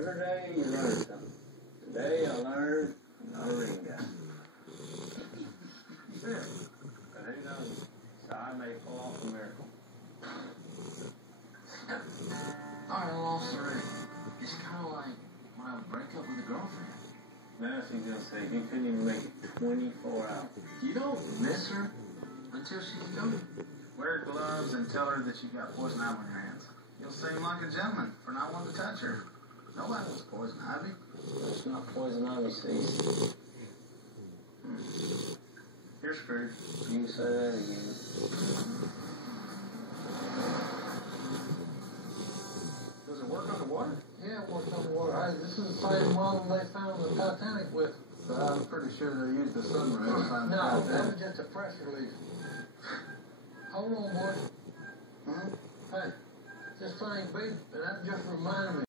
Every day you learn something. Today I learned I'm not a ring guy. Yeah. But who knows? So I may pull off a miracle. Alright, well, sir, it's kind of like when I break up with a girlfriend. Now she's gonna say you couldn't even make it 24 hours. You don't miss her until she's gone. Wear gloves and tell her that you've got poison ivy on your hands. You'll seem like a gentleman for not wanting to touch her. Nobody wants poison ivy. It's not poison ivy season. You're screwed. You can say that again. Does it work underwater? Yeah, it works underwater. This is the same model they found the Titanic with. I'm pretty sure they used the submarine to find the No, that Titanic. was just a press release. Hold on, boy. Hmm? Hey, this thing beat, and that just reminded me.